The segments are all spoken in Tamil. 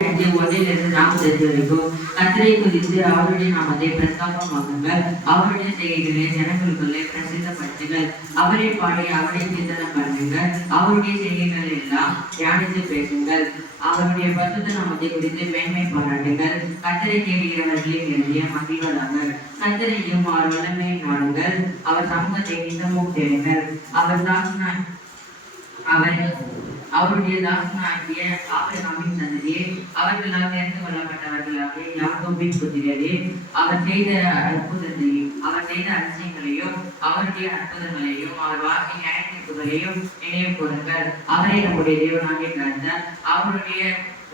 ஒன்றிலிருந்து 40 வரைக்கும் கர்த்தரை குறித்து அவருடைய நாமத்தை பிரஸ்தாபமாக்குங்கள். அவருடைய செய்கைகளை ஜனங்களுக்குள்ளே பிரசித்தப்படுத்துங்கள். அவரை பாடி அவரை கீர்த்தனம் பண்ணுங்கள். அவருடைய செய்கைகள் எல்லாம் தியானித்து பேசுங்கள். அவருடைய பரிசுத்த நாமத்தை குறித்து மேன்மை பாராட்டுங்கள். கர்த்தரை தேடுகிறவர்களின் எழுதிய மகிழ்வதாக கர்த்தரையும் அவர் வல்லமையை நாடுங்கள். அவர் சமூகத்தை நித்தமும் தேடுங்கள். அவருடைய தாசனாகிய ஆபிரகாமின் சந்ததியே, அவர்களால் தெரிந்து கொள்ளப்பட்டவர்களாகிய யாக்கோபின் புத்திரரே, அவர் செய்த அதிசயங்களையும் அவருடைய அற்புதங்களையும் அவர் வாக்கிய நியாயத்தீர்ப்புகளையும் நினைவு கூறுங்கள். அவரை நம்முடைய தேவனாகிய கர்த்தர். அவருடைய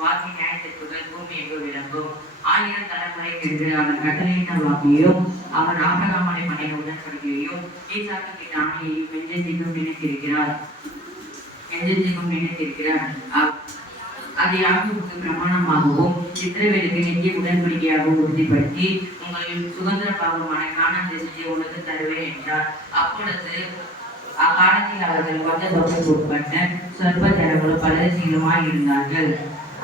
வாக்கிய நியாயத்தீர்ப்புகள் பூமி எங்கு விளங்கும். 1000 தலைமுறை என்று அவர் கட்டளையிட்ட வாக்கையும் அவர் ஆபிரகாமை பண்ணின உடன்படிக்கையையும் ஈசாக்கு கிட்ட ஆணையையும் நெஞ்சென்றைக்கும் நினைத்திருக்கிறார். அது யாக்கோபுக்கு பிரமாணமாகவும் இஸ்ரவேலுக்கு நித்திய உடன்படிக்கையாகவும் உறுதிப்படுத்தி உங்கள் சுதந்திர பாகமான கானான் தேசத்தை உனக்கு தருவேன் என்றார். அப்பொழுது அக்காலத்தில் அவர்கள் வந்ததொகைக்கு உட்பட்ட சொற்ப ஜனங்களும் பரதசீலமாய் இருந்தார்கள்.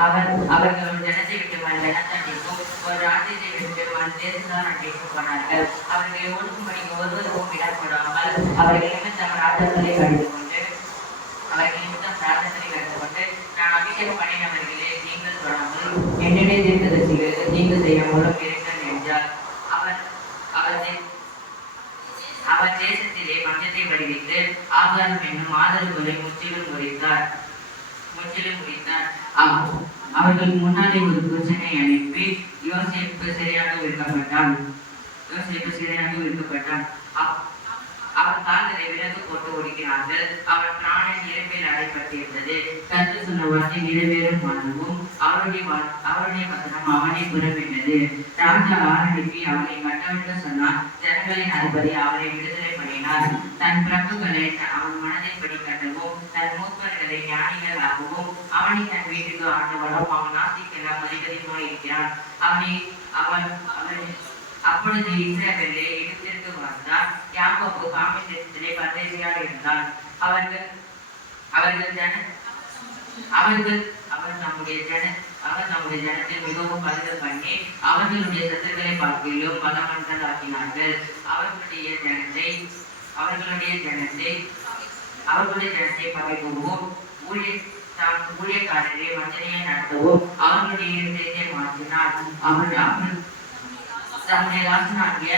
அவர்கள் ஒரு ஜனத்தை விட்டு மறு ஜனத்தண்டிக்கும் ஒரு ராஜ்யத்தை விட்டு மறு தேசத்தார் அண்டிக்கும் போனார்கள். அவர்களை ஒடுக்கும்படிக்கு ஒருவருக்கும் விடப்படாமல் அவர்கள் நிமித்தம் ராஜாக்களை கடிந்து கொண்டு நான் அபிஷேகம் பண்ணினவர்களே, நீங்கள் தொடாமல் என்னுடைய தீர்க்கதரிசிகளுக்கு நீங்கள் செய்யாமலும் இருங்கள் என்றார். அவர் தேசத்திலே பஞ்சத்தை விளைவித்து ஆகாரம் என்னும் ஆதரவுகளை முற்றிலும் முறித்தார். அவர்கள் முன்னாலே ஒரு புருஷனை அனுப்பி யோசேப்பு சிறையாக விற்கப்பட்டான். அவர் கால்களை விலகு போட்டு ஒடுக்கினார்கள். அவர் பிராணன் இறப்பில் அடைப்பட்டிருந்தது. கர்த்தர் சொன்ன வார்த்தை நிறைவேறும் மனமும் அவருடைய வசனம் அவனை புறப்பட்டது. ராஜா ஆரணிப்பி அவனை கட்டவிழ்க்க சொன்னார். ஜனங்களின் அதிபதி அவரை விடுதலை பண்ணினார். தன் பிரபுகளை அவன் மனதின்படி கட்டவும் தன் மூப்பர்களை ஞானிகளாகவும் அவனை தன் வீட்டுக்கு ஆண்டவரும் அவன் ஆசைக்கெல்லாம் அதிகமாக இருக்கிறான். அப்பொழுது இஸ்ரவேலை எகிப்திற்கு வந்தார். யாக்கோபு காமின் தேசத்திலே பரதேசியாக இருந்தான். அவர் நம்முடைய ஜனத்தில் மிகவும் பரிதல் பண்ணி அவர்களுடைய சத்துக்களை பார்க்கிலும் பலமன்றதாக்கினார்கள். அவர்களுடைய ஜனத்தை பகைக்கவும் ஊழியக்காரரை வஞ்சனையை நடத்தவும் அவர்களுடைய இருதயத்தை மாற்றினார். தம்முடைய தாசனாகிய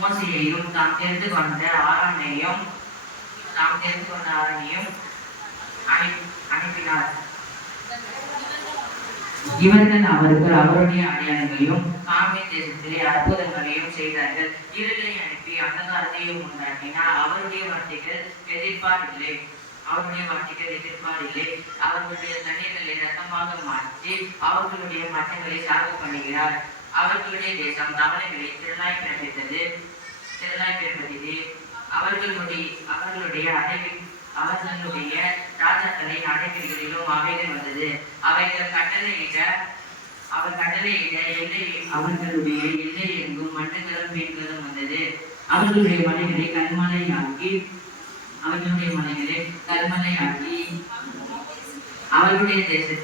மோசேயையும் தாம் தெரிந்து கொண்ட ஆரோனையும் அனுப்பினார். இவர்கள் அவருடைய அடையாளங்களையும் காமின் தேசத்திலே அற்புதங்களையும் செய்தார்கள். இருளை அனுப்பி அந்தகாரத்தையும் உண்டாக்கினார். அவருடைய வார்த்தைகள் எதிர்ப்பாரில்லை. அவர்களுடைய தண்ணீர்களை ரத்தமாக மாற்றி அவர்களுடைய மட்டங்களை சாகு பண்ணுகிறார். அவர்களுடைய தேசம் தவளைகளை திரளாய் பிறப்பித்தது. அவர்களுடைய ராஜாக்களை அடைவீடுகளிலும் அவைகள் வந்தது. அவர் கட்டளையிட அவர்களுடைய எல்லை எங்கும் மட்டுகளும் மீன்களும் வந்தது. அவர்களுடைய மலைகளை கல்மலையாக்கி அவர்களுடைய தேசத்தை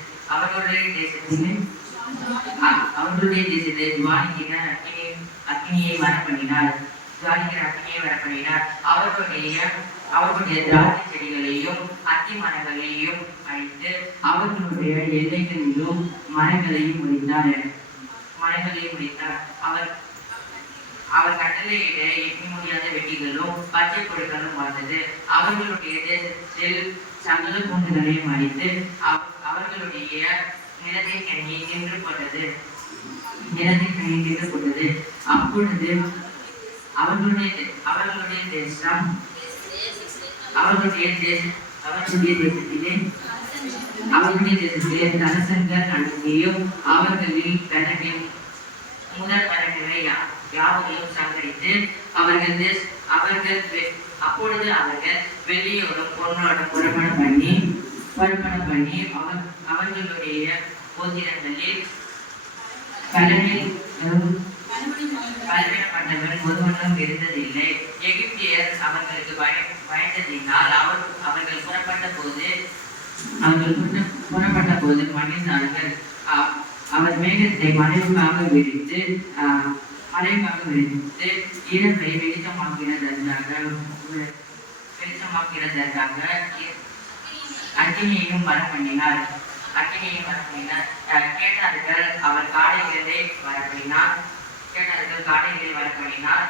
ஜுவாலிக்கிற அக்கினியை வரப்பண்ணினார். அவர்களுடைய திராட்சை செடிகளையும் அத்தி மரங்களையும் அழித்து அவர்களுடைய எல்லைகளிலும் மரங்களையும் முடித்தார். அவர் கட்டளையிட எண்ணி முடியாத வெட்டிகளும் பச்சை பொருட்களும் வந்தது. அவர்களுடைய தேசத்தில் சகல பூண்டுகளையும் அழித்து அவர்களுடைய நிலத்தின் கனியை நின்று போட்டது. அப்பொழுது அவர்களுடைய தேசத்திலே தனசங்கள் அனுப்பியும் அவர்களில் முதல் கணக்குகளை யாவரையும் சங்கரித்து அப்பொழுது அவர்கள் வெள்ளியோடும் பொன்னோடும் புறப்படம் பண்ணி அவர்களுடைய கோத்திரங்களில் பலவீனப்பட்டவன் ஒருவனும் இருந்ததில்லை. எகிப்தியர் அவர்களுக்கு பயந்ததினால் அவர்கள் புறப்பட்ட போது மகிழ்ந்தார்கள். அவர் மேகத்தை மறைவாக விரித்து இரவை வெளிச்சமாக்கிறதற்காக அக்கினியையும் வர பண்ணினார். கேட்டார்கள் அவர் காடைகளை வர பண்ணினார்.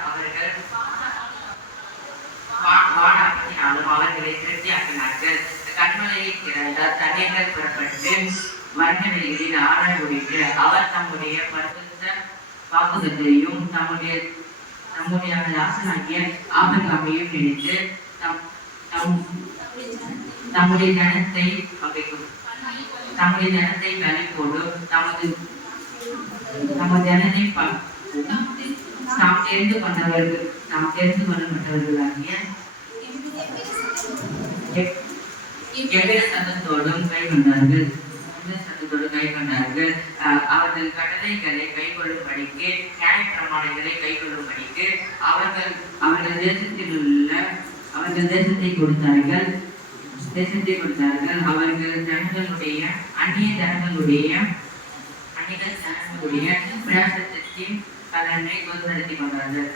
அவர்கள் வானாக்கினாலும் அவர்களை திருப்தியாக்கினார்கள். கண்மலையை திறந்த தண்ணீர்கள் புறப்பட்டு வர்ணவெளிகளில் ஆராய்ந்து அவர் தம்முடைய பரிசுத்த வாக்குகத்தையும் நம்முடைய தாசனாகிய ஆபிரகாமையும் நினைத்து தம்முடைய ஜனத்தை பலிப்போடு நமது ஜனத்தை நாம் தெரிந்து கொள்ளப்பட்டவர்களாகிய சத்தத்தோடும் கை கொண்டார்கள். அவர்கள் கட்டளைகளை கை கொள்ளும்படிக்கு நியாய பிரமாணங்களை கை கொள்ளும்படிக்கு அவர்கள் தேசத்தை கொடுத்தார்கள். அவர்கள் அந்நிய ஜனங்களுடைய பிரயாசத்தின் பலனை கொண்டு நடத்தி கொண்டார்கள்.